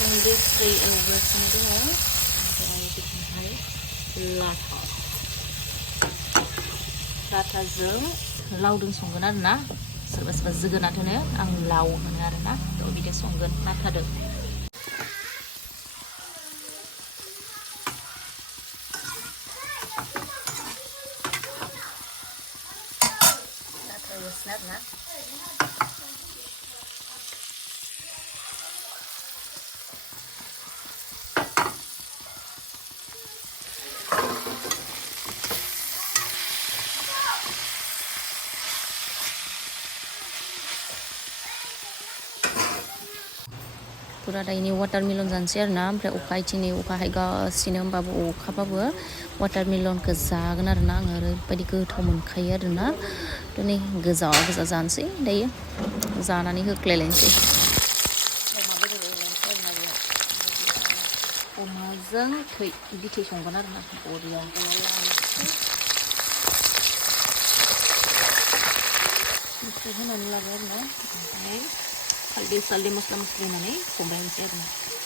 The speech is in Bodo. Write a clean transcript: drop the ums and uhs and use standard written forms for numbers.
दै स्रै एवगासिनो दङ ओमफ्राय बिथिंहाय लाथाजों लावदों संगोन आरोना सोरबा सोरबा जोगोनार होनो आं लाव होनो आरोना थ' बिदि संगोन लाथादों लाथा एवगासिनो आरोना पुरा दायनि वाटारमेलन जानोसै आरोना ओमफ्राय अखा इथिंनि अखा हायगासिनो होमबाबो अखाबाबो वाटारमेलनखौ जागोन आरोना आङो ओरैबायदि गोथाव मोनखायो आरोना थ' नै गोजा गोजा जानोसै दायो जानानै होख्लायलायनोसै अमाजों बिथै संगोन आरोना बरिया संख्रि होनानै लाबाय आरोना ओमफ्राय हालदै मस्ला मस्लि होनानै संबायनोसै आरोना